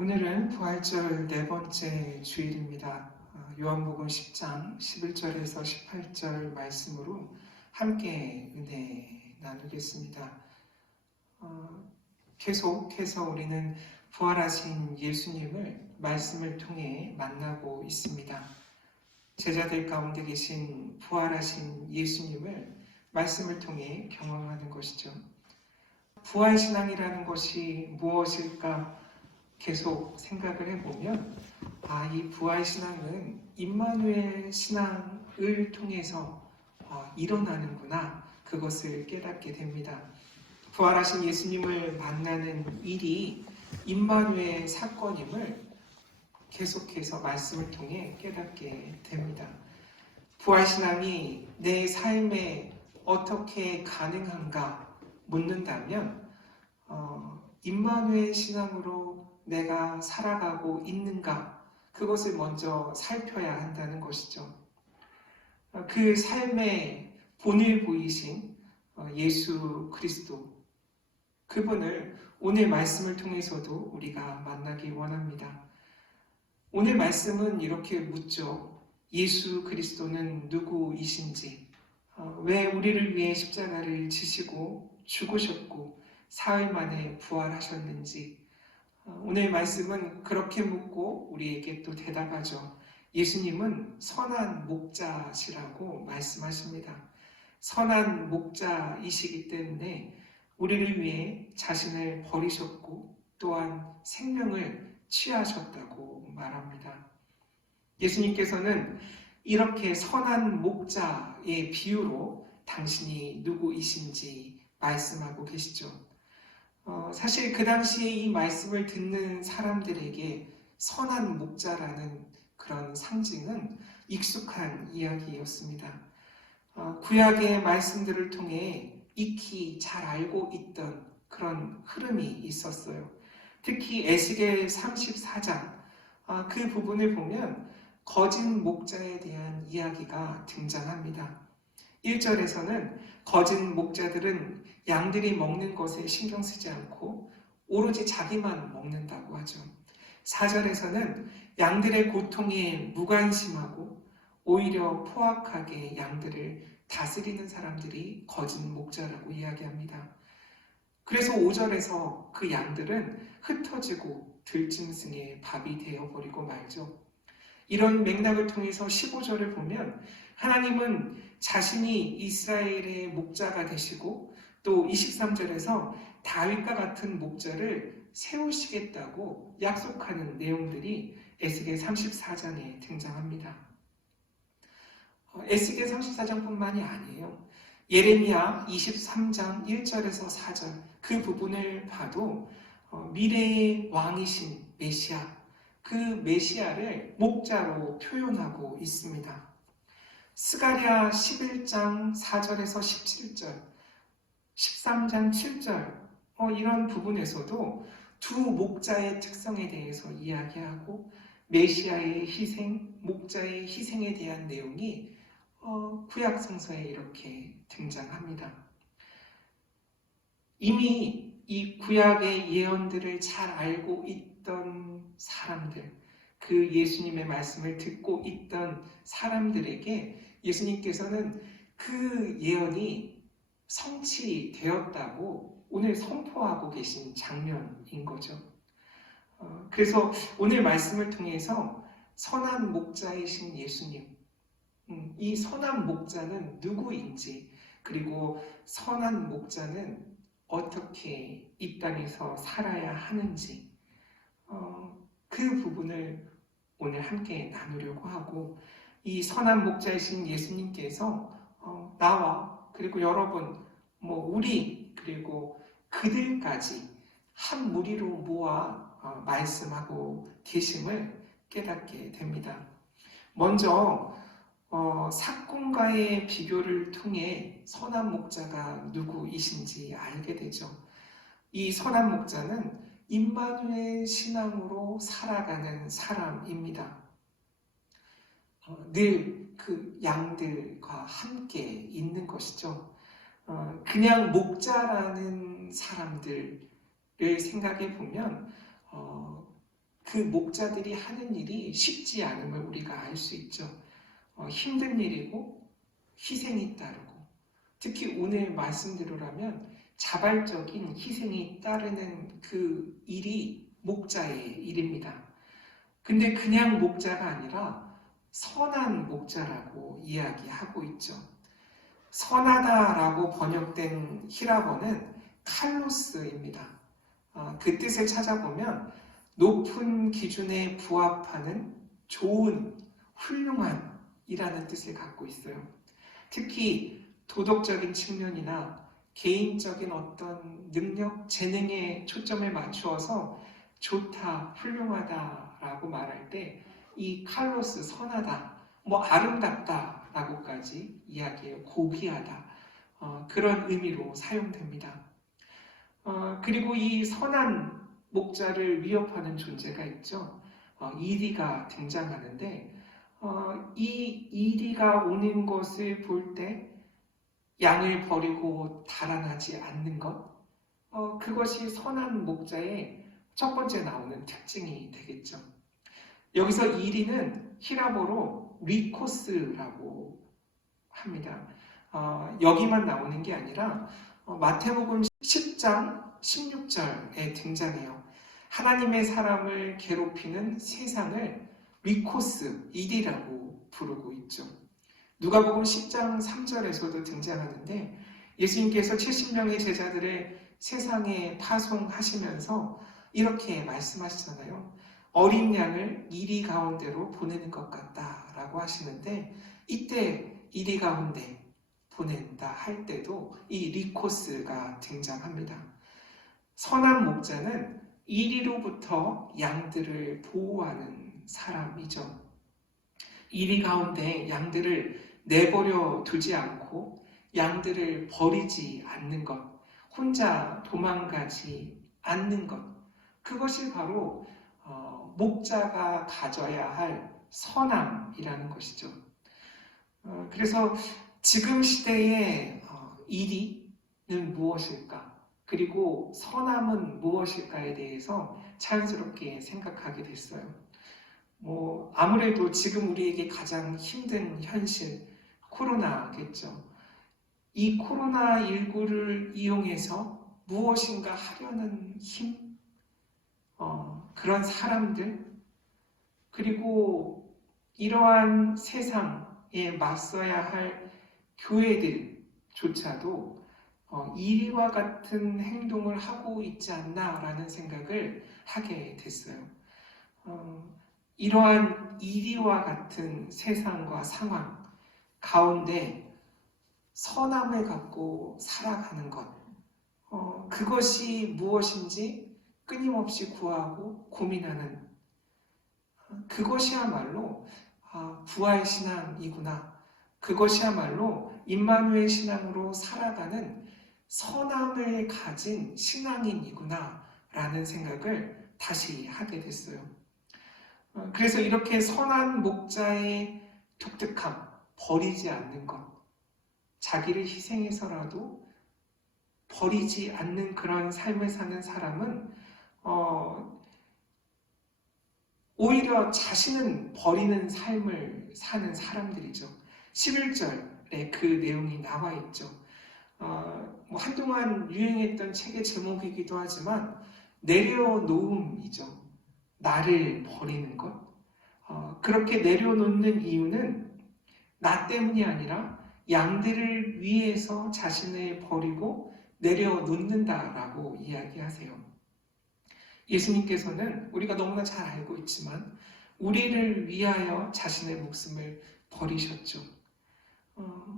오늘은 부활절 네 번째 주일입니다. 요한복음 10장 11절에서 18절 말씀으로 함께 은혜 나누겠습니다. 계속해서 우리는 부활하신 예수님을 말씀을 통해 만나고 있습니다. 제자들 가운데 계신 부활하신 예수님을 말씀을 통해 경험하는 것이죠. 부활신앙이라는 것이 무엇일까? 계속 생각을 해보면 이 부활신앙은 임마누엘 신앙을 통해서 일어나는구나, 그것을 깨닫게 됩니다. 부활하신 예수님을 만나는 일이 임마누엘 사건임을 계속해서 말씀을 통해 깨닫게 됩니다. 부활신앙이 내 삶에 어떻게 가능한가 묻는다면 임마누엘 신앙으로 내가 살아가고 있는가, 그것을 먼저 살펴야 한다는 것이죠. 그 삶의 본을 보이신 예수 그리스도, 그분을 오늘 말씀을 통해서도 우리가 만나기 원합니다. 오늘 말씀은 이렇게 묻죠. 예수 그리스도는 누구이신지, 왜 우리를 위해 십자가를 지시고 죽으셨고 사흘 만에 부활하셨는지, 오늘 말씀은 그렇게 묻고 우리에게 또 대답하죠. 예수님은 선한 목자시라고 말씀하십니다. 선한 목자이시기 때문에 우리를 위해 자신을 버리셨고 또한 생명을 취하셨다고 말합니다. 예수님께서는 이렇게 선한 목자의 비유로 당신이 누구이신지 말씀하고 계시죠. 사실 그 당시에 이 말씀을 듣는 사람들에게 선한 목자라는 그런 상징은 익숙한 이야기였습니다. 구약의 말씀들을 통해 익히 잘 알고 있던 그런 흐름이 있었어요. 특히 에스겔 34장, 그 부분을 보면 거짓 목자에 대한 이야기가 등장합니다. 1절에서는 거짓 목자들은 양들이 먹는 것에 신경 쓰지 않고 오로지 자기만 먹는다고 하죠. 4절에서는 양들의 고통에 무관심하고 오히려 포악하게 양들을 다스리는 사람들이 거짓 목자라고 이야기합니다. 그래서 5절에서 그 양들은 흩어지고 들짐승의 밥이 되어버리고 말죠. 이런 맥락을 통해서 15절을 보면 하나님은 자신이 이스라엘의 목자가 되시고 또 23절에서 다윗과 같은 목자를 세우시겠다고 약속하는 내용들이 에스겔 34장에 등장합니다. 에스겔 34장뿐만이 아니에요. 예레미야 23장 1절에서 4절, 그 부분을 봐도 미래의 왕이신 메시아, 그 메시아를 목자로 표현하고 있습니다. 스가랴 11장 4절에서 17절, 13장 7절, 이런 부분에서도 두 목자의 특성에 대해서 이야기하고 메시아의 희생, 목자의 희생에 대한 내용이 구약 성서에 이렇게 등장합니다. 이미 이 구약의 예언들을 잘 알고 있던 사람들, 그 예수님의 말씀을 듣고 있던 사람들에게 예수님께서는 그 예언이 성취되었다고 오늘 선포하고 계신 장면인 거죠. 그래서 오늘 말씀을 통해서 선한 목자이신 예수님, 이 선한 목자는 누구인지, 그리고 선한 목자는 어떻게 이 땅에서 살아야 하는지, 그 부분을 오늘 함께 나누려고 하고, 이 선한 목자이신 예수님께서 나와 그리고 여러분, 우리 그리고 그들까지 한 무리로 모아 말씀하고 계심을 깨닫게 됩니다. 먼저 사건과의 비교를 통해 선한 목자가 누구이신지 알게 되죠. 이 선한 목자는 임마누엘 신앙으로 살아가는 사람입니다. 늘 그 양들과 함께 있는 것이죠. 그냥 목자라는 사람들을 생각해 보면 그 목자들이 하는 일이 쉽지 않음을 우리가 알 수 있죠. 힘든 일이고 희생이 따르고, 특히 오늘 말씀대로라면 자발적인 희생이 따르는 그 일이 목자의 일입니다. 근데 그냥 목자가 아니라 선한 목자라고 이야기하고 있죠. 선하다라고 번역된 히라버는 칼로스입니다. 그 뜻을 찾아보면 높은 기준에 부합하는 좋은, 훌륭한 이라는 뜻을 갖고 있어요. 특히 도덕적인 측면이나 개인적인 어떤 능력, 재능에 초점을 맞추어서 좋다, 훌륭하다라고 말할 때 이 칼로스, 선하다, 아름답다 라고까지 이야기해요. 고귀하다. 그런 의미로 사용됩니다. 그리고 이 선한 목자를 위협하는 존재가 있죠. 이리가 등장하는데 이 이리가 오는 것을 볼 때 양을 버리고 달아나지 않는 것, 그것이 선한 목자의 첫 번째 나오는 특징이 되겠죠. 여기서 이리는 히라보로 리코스라고 합니다. 여기만 나오는 게 아니라 마태복음 10장 16절에 등장해요. 하나님의 사람을 괴롭히는 세상을 리코스, 이리라고 부르고 있죠. 누가복음 10장 3절에서도 등장하는데 예수님께서 70명의 제자들을 세상에 파송하시면서 이렇게 말씀하시잖아요. 어린 양을 이리 가운데로 보내는 것 같다라고 하시는데, 이때 이리 가운데 보낸다 할 때도 이 리코스가 등장합니다. 선한 목자는 이리로부터 양들을 보호하는 사람이죠. 이리 가운데 양들을 내버려 두지 않고 양들을 버리지 않는 것, 혼자 도망가지 않는 것, 그것이 바로 목자가 가져야 할 선함이라는 것이죠. 그래서 지금 시대의 이리는 무엇일까? 그리고 선함은 무엇일까에 대해서 자연스럽게 생각하게 됐어요. 아무래도 지금 우리에게 가장 힘든 현실, 코로나겠죠. 이 코로나19를 이용해서 무엇인가 하려는 힘, 그런 사람들, 그리고 이러한 세상에 맞서야 할 교회들조차도 이와 같은 행동을 하고 있지 않나라는 생각을 하게 됐어요. 이러한 이리와 같은 세상과 상황 가운데 선함을 갖고 살아가는 것, 그것이 무엇인지 끊임없이 구하고 고민하는, 그것이야말로 부활신앙이구나, 그것이야말로 임마누엘 신앙으로 살아가는 선함을 가진 신앙인이구나 라는 생각을 다시 하게 됐어요. 그래서 이렇게 선한 목자의 독특함, 버리지 않는 것, 자기를 희생해서라도 버리지 않는 그런 삶을 사는 사람은 오히려 자신은 버리는 삶을 사는 사람들이죠. 11절에 그 내용이 나와 있죠. 한동안 유행했던 책의 제목이기도 하지만 내려놓음이죠. 나를 버리는 것. 그렇게 내려놓는 이유는 나 때문이 아니라 양들을 위해서 자신을 버리고 내려놓는다라고 이야기하세요. 예수님께서는 우리가 너무나 잘 알고 있지만 우리를 위하여 자신의 목숨을 버리셨죠.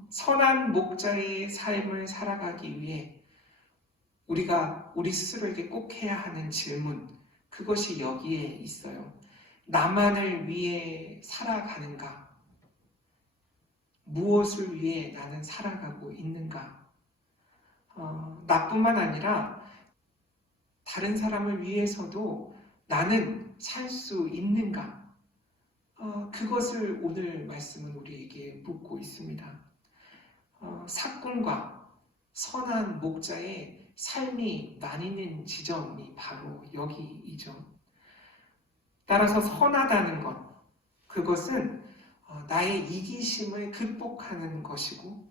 선한 목자의 삶을 살아가기 위해 우리가 우리 스스로에게 꼭 해야 하는 질문, 그것이 여기에 있어요. 나만을 위해 살아가는가? 무엇을 위해 나는 살아가고 있는가? 나뿐만 아니라 다른 사람을 위해서도 나는 살 수 있는가? 그것을 오늘 말씀은 우리에게 묻고 있습니다. 사꾼과 선한 목자의 삶이 나뉘는 지점이 바로 여기이죠. 따라서 선하다는 것, 그것은 나의 이기심을 극복하는 것이고,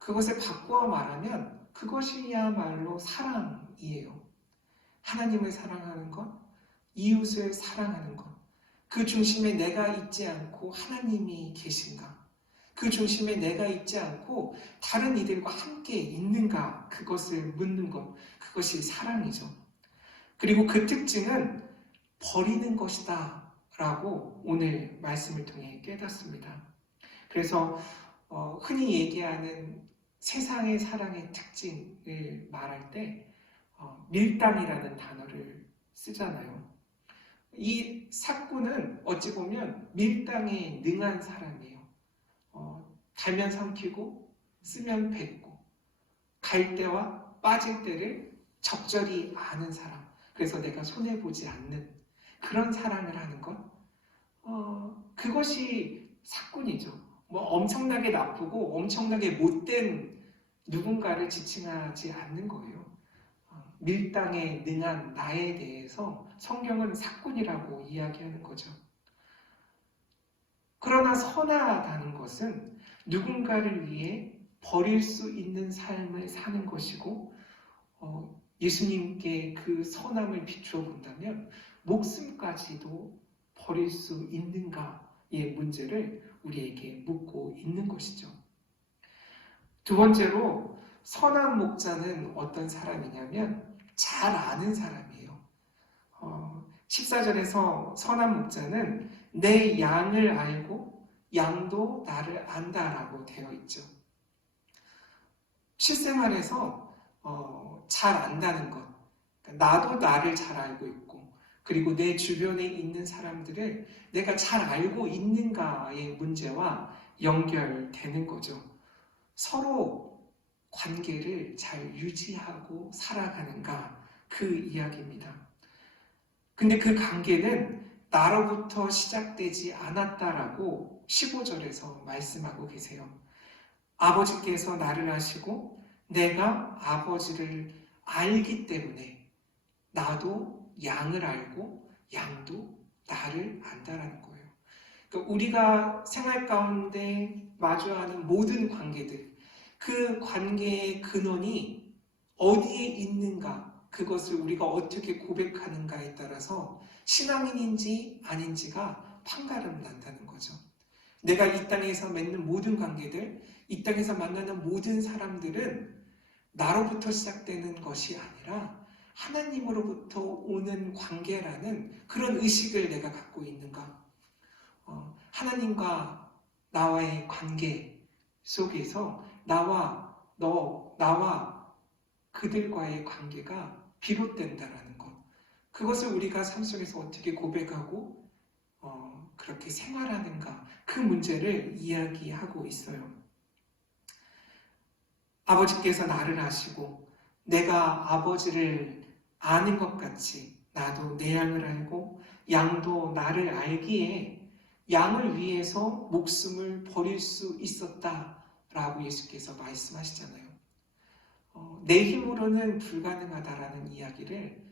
그것을 바꾸어 말하면 그것이야말로 사랑이에요. 하나님을 사랑하는 것, 이웃을 사랑하는 것, 그 중심에 내가 있지 않고 하나님이 계신가, 그 중심에 내가 있지 않고 다른 이들과 함께 있는가, 그것을 묻는 것, 그것이 사랑이죠. 그리고 그 특징은 버리는 것이다 라고 오늘 말씀을 통해 깨닫습니다. 그래서 흔히 얘기하는 세상의 사랑의 특징을 말할 때 밀당이라는 단어를 쓰잖아요. 이 사꾼은 어찌 보면 밀당에 능한 사람이에요. 달면 삼키고 쓰면 뱉고 갈 때와 빠질 때를 적절히 아는 사람, 그래서 내가 손해보지 않는 그런 사랑을 하는 것, 그것이 사꾼이죠. 뭐 엄청나게 나쁘고 엄청나게 못된 누군가를 지칭하지 않는 거예요. 밀당에 능한 나에 대해서 성경은 사꾼이라고 이야기하는 거죠. 그러나 선하다는 것은 누군가를 위해 버릴 수 있는 삶을 사는 것이고, 예수님께 그 선함을 비추어 본다면 목숨까지도 버릴 수 있는가의 문제를 우리에게 묻고 있는 것이죠. 두 번째로 선한 목자는 어떤 사람이냐면 잘 아는 사람이에요. 14절에서 선한 목자는 내 양을 알고 양도 나를 안다라고 되어 있죠. 실생활에서 잘 안다는 것, 나도 나를 잘 알고 있고, 그리고 내 주변에 있는 사람들을 내가 잘 알고 있는가의 문제와 연결되는 거죠. 서로 관계를 잘 유지하고 살아가는가, 그 이야기입니다. 근데 그 관계는 나로부터 시작되지 않았다라고 15절에서 말씀하고 계세요. 아버지께서 나를 아시고 내가 아버지를 알기 때문에 나도 양을 알고 양도 나를 안다라는 거예요. 그러니까 우리가 생활 가운데 마주하는 모든 관계들, 그 관계의 근원이 어디에 있는가, 그것을 우리가 어떻게 고백하는가에 따라서 신앙인인지 아닌지가 판가름 난다는 거죠. 내가 이 땅에서 맺는 모든 관계들, 이 땅에서 만나는 모든 사람들은 나로부터 시작되는 것이 아니라 하나님으로부터 오는 관계라는 그런 의식을 내가 갖고 있는가? 하나님과 나와의 관계 속에서 나와 그들과의 관계가 비롯된다라는 것, 그것을 우리가 삶 속에서 어떻게 고백하고 그렇게 생활하는가, 그 문제를 이야기하고 있어요. 아버지께서 나를 아시고 내가 아버지를 아는 것 같이 나도 내 양을 알고 양도 나를 알기에 양을 위해서 목숨을 버릴 수 있었다라고 예수께서 말씀하시잖아요. 내 힘으로는 불가능하다라는 이야기를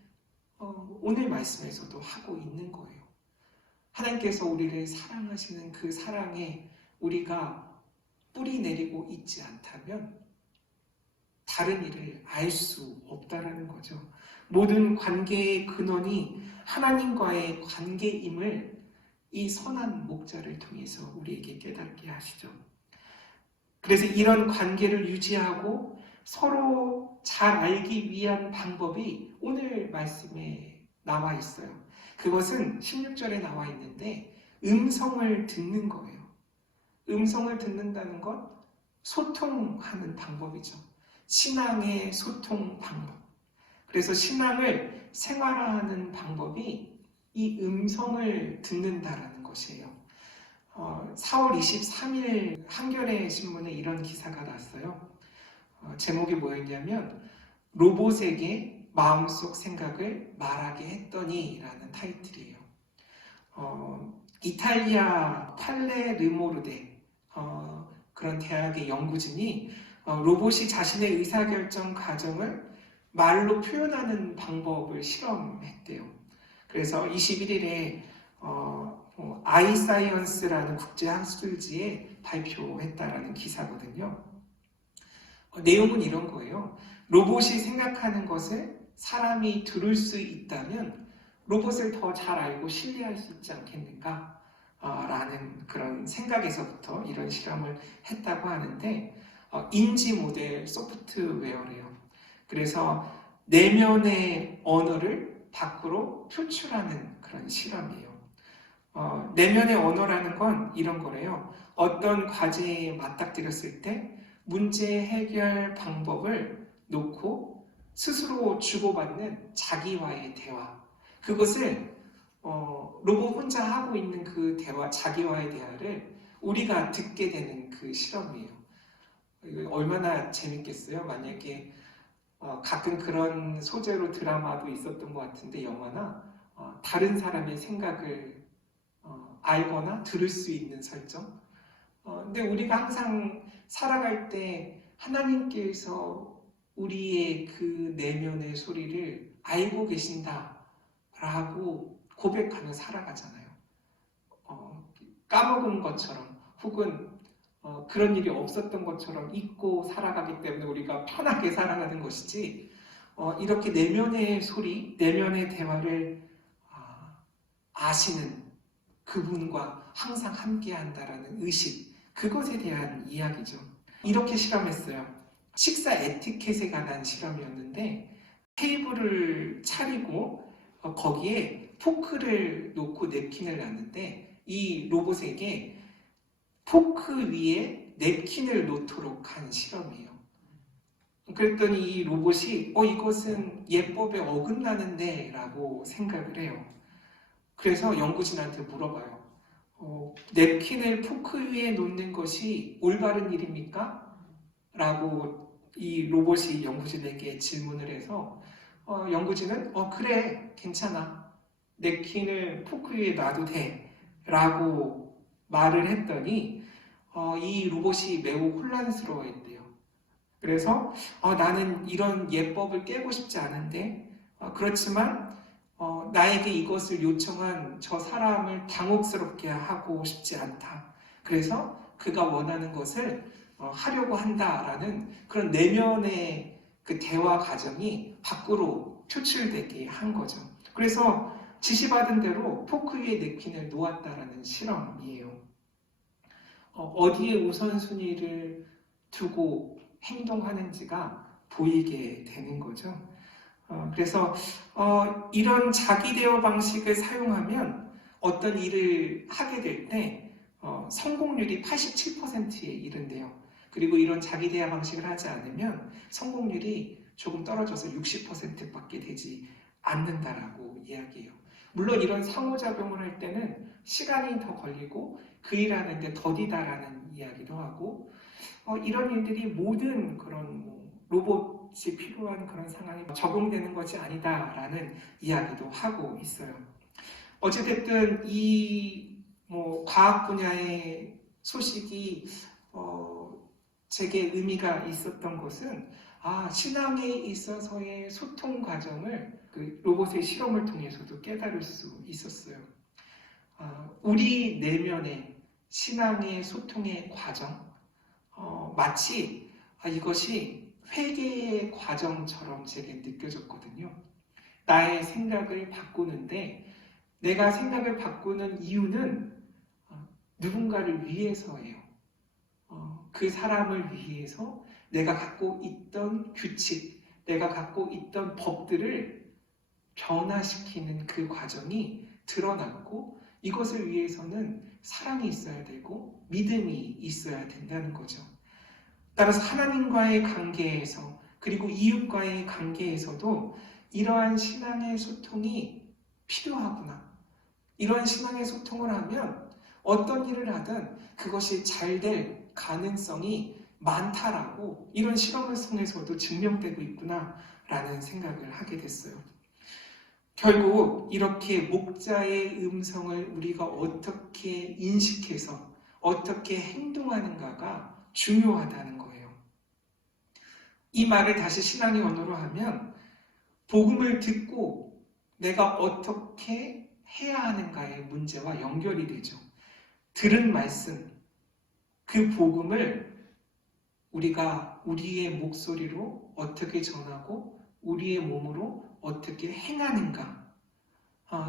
오늘 말씀에서도 하고 있는 거예요. 하나님께서 우리를 사랑하시는 그 사랑에 우리가 뿌리 내리고 있지 않다면 다른 일을 알 수 없다라는 거죠. 모든 관계의 근원이 하나님과의 관계임을 이 선한 목자를 통해서 우리에게 깨닫게 하시죠. 그래서 이런 관계를 유지하고 서로 잘 알기 위한 방법이 오늘 말씀에 나와 있어요. 그것은 16절에 나와 있는데 음성을 듣는 거예요. 음성을 듣는다는 건 소통하는 방법이죠. 신앙의 소통 방법. 그래서 신앙을 생활화하는 방법이 이 음성을 듣는다라는 것이에요. 4월 23일 한겨레 신문에 이런 기사가 났어요. 제목이 뭐였냐면 로봇에게 마음속 생각을 말하게 했더니 라는 타이틀이에요. 이탈리아 팔레르모르데 그런 대학의 연구진이 로봇이 자신의 의사결정 과정을 말로 표현하는 방법을 실험했대요. 그래서 21일에 아이사이언스라는 국제학술지에 발표했다라는 기사거든요. 내용은 이런 거예요. 로봇이 생각하는 것을 사람이 들을 수 있다면 로봇을 더 잘 알고 신뢰할 수 있지 않겠는가? 라는 그런 생각에서부터 이런 실험을 했다고 하는데 인지 모델 소프트웨어래요. 그래서 내면의 언어를 밖으로 표출하는 그런 실험이에요. 내면의 언어라는 건 이런 거래요. 어떤 과제에 맞닥뜨렸을 때 문제 해결 방법을 놓고 스스로 주고받는 자기와의 대화. 그것을 로봇 혼자 하고 있는 그 대화, 자기와의 대화를 우리가 듣게 되는 그 실험이에요. 이거 얼마나 재밌겠어요? 만약에 가끔 그런 소재로 드라마도 있었던 것 같은데 영화나 다른 사람의 생각을 알거나 들을 수 있는 설정. 근데 우리가 항상 살아갈 때 하나님께서 우리의 그 내면의 소리를 알고 계신다라고 고백하며 살아가잖아요. 까먹은 것처럼 혹은 그런 일이 없었던 것처럼 잊고 살아가기 때문에 우리가 편하게 살아가는 것이지 이렇게 내면의 소리, 내면의 대화를 아시는 그분과 항상 함께한다라는 의식, 그것에 대한 이야기죠. 이렇게 실험했어요. 식사 에티켓에 관한 실험이었는데 테이블을 차리고 거기에 포크를 놓고 냅킨을 놨는데 이 로봇에게 포크 위에 냅킨을 놓도록 한 실험이에요. 그랬더니 이 로봇이 이것은 예법에 어긋나는데 라고 생각을 해요. 그래서 연구진한테 물어봐요. 냅킨을 포크 위에 놓는 것이 올바른 일입니까? 라고 이 로봇이 연구진에게 질문을 해서 연구진은 그래 괜찮아 냅킨을 포크 위에 놔도 돼 라고 말을 했더니 이 로봇이 매우 혼란스러워했대요. 그래서 나는 이런 예법을 깨고 싶지 않은데 그렇지만 나에게 이것을 요청한 저 사람을 당혹스럽게 하고 싶지 않다. 그래서 그가 원하는 것을 하려고 한다라는 그런 내면의 그 대화 과정이 밖으로 표출되게 한 거죠. 그래서 지시받은 대로 포크 위에 냅킨을 놓았다라는 실험이에요. 어디에 우선순위를 두고 행동하는지가 보이게 되는 거죠. 그래서 이런 자기 대화 방식을 사용하면 어떤 일을 하게 될 때 성공률이 87%에 이른대요. 그리고 이런 자기 대화 방식을 하지 않으면 성공률이 조금 떨어져서 60%밖에 되지 않는다라고 이야기해요. 물론 이런 상호작용을 할 때는 시간이 더 걸리고 그 일하는데 더디다라는 이야기도 하고 이런 일들이 모든 그런 로봇이 필요한 그런 상황에 적용되는 것이 아니다라는 이야기도 하고 있어요. 어찌됐든 이 과학 분야의 소식이 제게 의미가 있었던 것은 신앙에 있어서의 소통 과정을 그 로봇의 실험을 통해서도 깨달을 수 있었어요. 우리 내면의 신앙의 소통의 과정, 마치 이것이 회개의 과정처럼 제게 느껴졌거든요. 나의 생각을 바꾸는데 내가 생각을 바꾸는 이유는 누군가를 위해서예요. 그 사람을 위해서 내가 갖고 있던 규칙, 내가 갖고 있던 법들을 변화시키는 그 과정이 드러났고 이것을 위해서는 사랑이 있어야 되고 믿음이 있어야 된다는 거죠. 따라서 하나님과의 관계에서 그리고 이웃과의 관계에서도 이러한 신앙의 소통이 필요하구나. 이러한 신앙의 소통을 하면 어떤 일을 하든 그것이 잘 될 가능성이 많다라고 이런 실험을 통해서도 증명되고 있구나라는 생각을 하게 됐어요. 결국 이렇게 목자의 음성을 우리가 어떻게 인식해서 어떻게 행동하는가가 중요하다는 거예요. 이 말을 다시 신앙의 언어로 하면 복음을 듣고 내가 어떻게 해야 하는가의 문제와 연결이 되죠. 들은 말씀, 그 복음을 우리가 우리의 목소리로 어떻게 전하고 우리의 몸으로 어떻게 행하는가,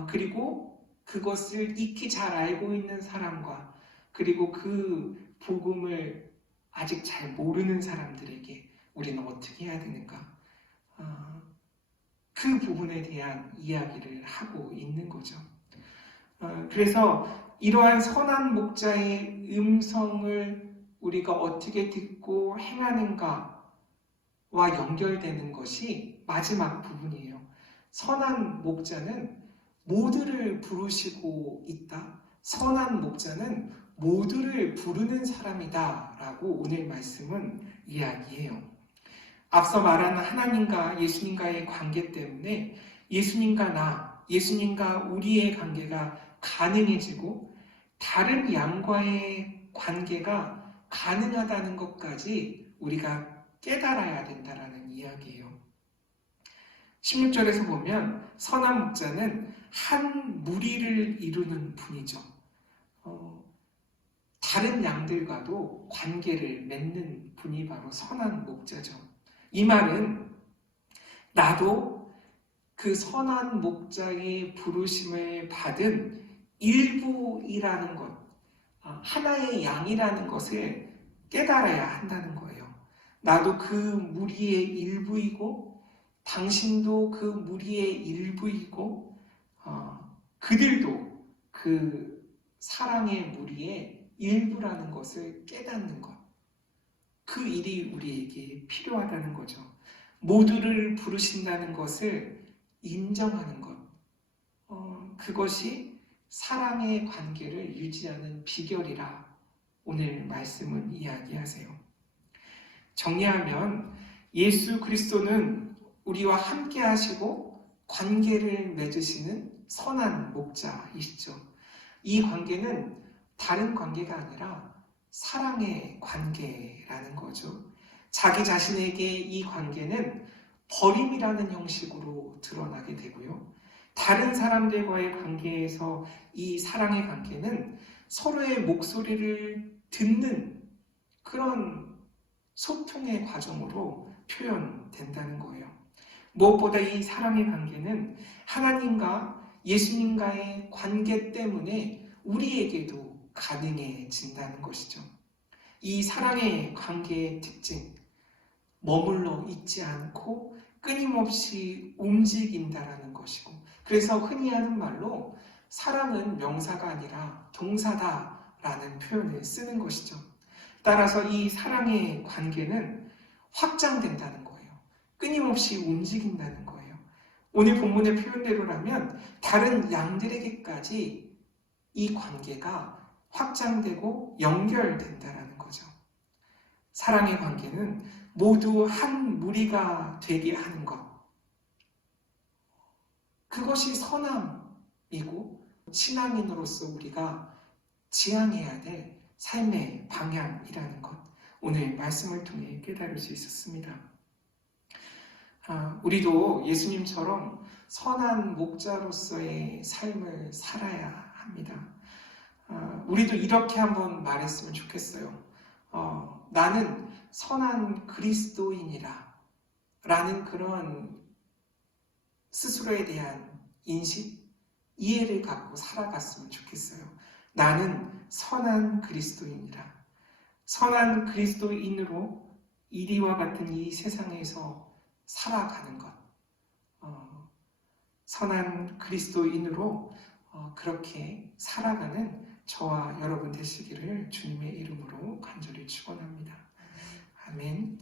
그리고 그것을 익히 잘 알고 있는 사람과 그리고 그 복음을 아직 잘 모르는 사람들에게 우리는 어떻게 해야 되는가, 그 부분에 대한 이야기를 하고 있는 거죠. 그래서 이러한 선한 목자의 음성을 우리가 어떻게 듣고 행하는가와 연결되는 것이 마지막 부분이에요. 선한 목자는 모두를 부르시고 있다. 선한 목자는 모두를 부르는 사람이다 라고 오늘 말씀은 이야기해요. 앞서 말한 하나님과 예수님과의 관계 때문에 예수님과 나, 예수님과 우리의 관계가 가능해지고 다른 양과의 관계가 가능하다는 것까지 우리가 깨달아야 된다는 이야기예요. 16절에서 보면 선한 목자는 한 무리를 이루는 분이죠. 다른 양들과도 관계를 맺는 분이 바로 선한 목자죠. 이 말은 나도 그 선한 목자의 부르심을 받은 일부이라는 것, 하나의 양이라는 것을 깨달아야 한다는 거예요. 나도 그 무리의 일부이고 당신도 그 무리의 일부이고 그들도 그 사랑의 무리의 일부라는 것을 깨닫는 것, 그 일이 우리에게 필요하다는 거죠. 모두를 부르신다는 것을 인정하는 것, 그것이 사랑의 관계를 유지하는 비결이라 오늘 말씀은 이야기하세요. 정리하면 예수 그리스도는 우리와 함께 하시고 관계를 맺으시는 선한 목자이시죠. 이 관계는 다른 관계가 아니라 사랑의 관계라는 거죠. 자기 자신에게 이 관계는 버림이라는 형식으로 드러나게 되고요. 다른 사람들과의 관계에서 이 사랑의 관계는 서로의 목소리를 듣는 그런 소통의 과정으로 표현된다는 거예요. 무엇보다 이 사랑의 관계는 하나님과 예수님과의 관계 때문에 우리에게도 가능해진다는 것이죠. 이 사랑의 관계의 특징, 머물러 있지 않고 끊임없이 움직인다라는 것이고, 그래서 흔히 하는 말로 사랑은 명사가 아니라 동사다라는 표현을 쓰는 것이죠. 따라서 이 사랑의 관계는 확장된다는 거예요. 끊임없이 움직인다는 거예요. 오늘 본문의 표현대로라면 다른 양들에게까지 이 관계가 확장되고 연결된다는 거죠. 사랑의 관계는 모두 한 무리가 되게 하는 것, 그것이 선함이고 신앙인으로서 우리가 지향해야 될 삶의 방향이라는 것, 오늘 말씀을 통해 깨달을 수 있었습니다. 우리도 예수님처럼 선한 목자로서의 삶을 살아야 합니다. 우리도 이렇게 한번 말했으면 좋겠어요. 나는 선한 그리스도인이라 라는 그런 스스로에 대한 인식, 이해를 갖고 살아갔으면 좋겠어요. 나는 선한 그리스도인이라. 선한 그리스도인으로 이리와 같은 이 세상에서 살아가는 것, 선한 그리스도인으로 그렇게 살아가는 저와 여러분 되시기를 주님의 이름으로 간절히 축원합니다. 아멘.